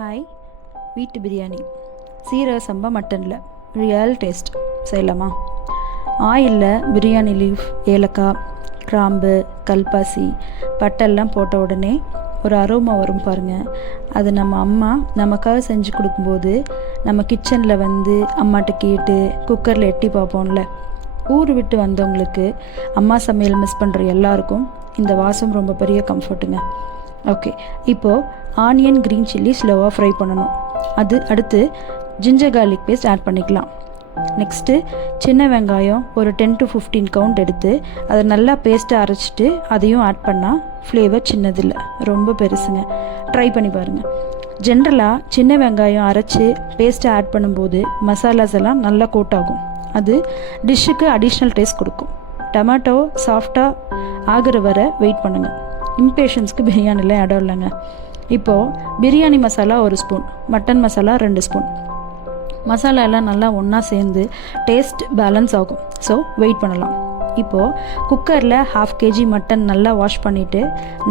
Hi, வீட்டு பிரியாணி சீரக சம்பா மட்டனில் real taste செய்யலாமா? ஆயிலில் பிரியாணி லீஃப், ஏலக்காய், கிராம்பு, கல்பாசி, பட்டெல்லாம் போட்ட உடனே ஒரு அரோமா வரும் பாருங்கள். அது நம்ம அம்மா நமக்காக செஞ்சு கொடுக்கும்போது நம்ம கிச்சனில் வந்து அம்மாட்ட கேட்டு குக்கரில் எட்டி பார்ப்போம்ல. ஊர் விட்டு வந்தவங்களுக்கு அம்மா சமையல் மிஸ் பண்ணுற எல்லாருக்கும் இந்த வாசம் ரொம்ப பெரிய கம்ஃபர்ட்டுங்க. ஓகே, இப்போது ஆனியன் க்ரீன் சில்லி ஸ்லோவாக ஃப்ரை பண்ணணும். அடுத்து ஜிஞ்சர் கார்லிக் பேஸ்ட் ஆட் பண்ணிக்கலாம். நெக்ஸ்ட்டு சின்ன வெங்காயம் ஒரு 10 to 15 கவுண்ட் எடுத்து அதை நல்லா பேஸ்ட்டை அரைச்சிட்டு அதையும் ஆட் பண்ணால் ஃப்ளேவர் சின்னதில்லை, ரொம்ப பெருசுங்க. ட்ரை பண்ணி பாருங்கள். ஜென்ரலாக சின்ன வெங்காயம் அரைச்சி பேஸ்ட்டை ஆட் பண்ணும்போது மசாலாஸ் எல்லாம் நல்லா கோட் ஆகும். அது டிஷ்ஷுக்கு அடிஷ்னல் டேஸ்ட் கொடுக்கும். டொமேட்டோ சாஃப்டாக ஆகிற வரை வெயிட் பண்ணுங்கள். இம்பேஷன்ஸ்க்கு பிரியாணியில் இடம் இல்லைங்க. இப்போது biryani masala 1 spoon, mutton masala 2 spoon. Masala எல்லாம் நல்லா ஒன்றா சேர்ந்து டேஸ்ட் பேலன்ஸ் ஆகும். ஸோ வெயிட் பண்ணலாம். இப்போது குக்கரில் 1/2 kg மட்டன் நல்லா வாஷ் பண்ணிவிட்டு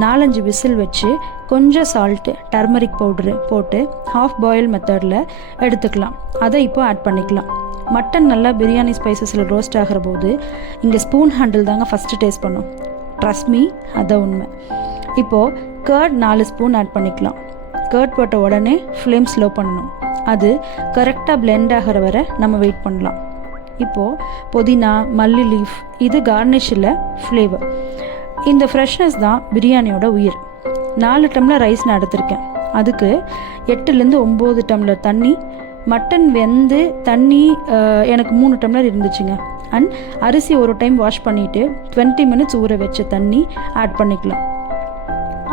4-5 விசில் வச்சு கொஞ்சம் சால்ட்டு, டர்மரிக் பவுட்ரு போட்டு ஹாஃப் பாயில் மெத்தடில் எடுத்துக்கலாம். அதை இப்போது ஆட் பண்ணிக்கலாம். மட்டன் நல்லா பிரியாணி ஸ்பைசஸில் ரோஸ்ட் ஆகிற போது இங்கே ஸ்பூன் ஹேண்டில் தாங்க ஃபஸ்ட்டு டேஸ்ட் பண்ணும். ட்ரஸ்ட் மீ, அதான் உண்மை. இப்போது கர்ட் 4 ஸ்பூன் ஆட் பண்ணிக்கலாம். கர்ட் போட்ட உடனே ஃப்ளேம் ஸ்லோ பண்ணணும். அது கரெக்டாக பிளெண்ட் ஆகிற வரை நம்ம வெயிட் பண்ணலாம். இப்போது புதினா, மல்லி லீஃப், இது கார்னிஷில் ஃப்ளேவர். இந்த ஃப்ரெஷ்னஸ் தான் பிரியாணியோட உயிர். 4 டம்ளர் ரைஸ் நான் எடுத்திருக்கேன். அதுக்கு 8லேருந்து 9 டம்ளர் தண்ணி. மட்டன் வெந்து தண்ணி எனக்கு 3 டம்ளர் இருந்துச்சுங்க. அண்ட் அரிசி ஒரு டைம் வாஷ் பண்ணிவிட்டு 20 மினிட்ஸ் ஊற வச்ச தண்ணி ஆட் பண்ணிக்கலாம்.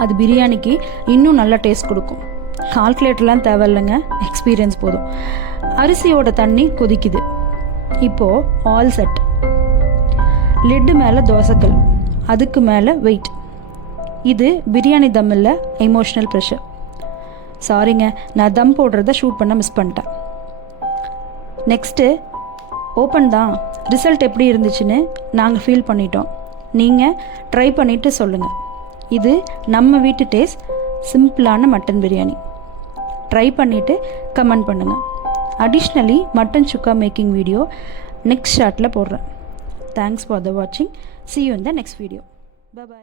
அது பிரியாணிக்கு இன்னும் நல்ல டேஸ்ட் கொடுக்கும். கால்குலேட்டர்லாம் தேவையில்லைங்க, எக்ஸ்பீரியன்ஸ் போதும். அரிசியோட தண்ணி கொதிக்குது. இப்போது ஆல் செட். லிட்டு மேலே தோசைக்கல், அதுக்கு மேலே வெயிட். இது பிரியாணி தம்மில் எமோஷ்னல் ப்ரெஷர். சாரிங்க, நான் தம் போடுறத ஷூட் பண்ண மிஸ் பண்ணிட்டேன். நெக்ஸ்ட்டு ஓப்பன் தான். ரிசல்ட் எப்படி இருந்துச்சுன்னு நாங்கள் ஃபீல் பண்ணிட்டோம். நீங்கள் ட்ரை பண்ணிவிட்டு சொல்லுங்கள். இது நம்ம வீட்டு டேஸ்ட், சிம்பிளான மட்டன் பிரியாணி. ட்ரை பண்ணிவிட்டு கமெண்ட் பண்ணுங்கள். அடிஷ்னலி மட்டன் சுக்கா மேக்கிங் வீடியோ நெக்ஸ்ட் ஷார்ட்டில் போடுறேன். தேங்க்ஸ் ஃபார் த வாட்சிங். See you in the next video. Bye bye.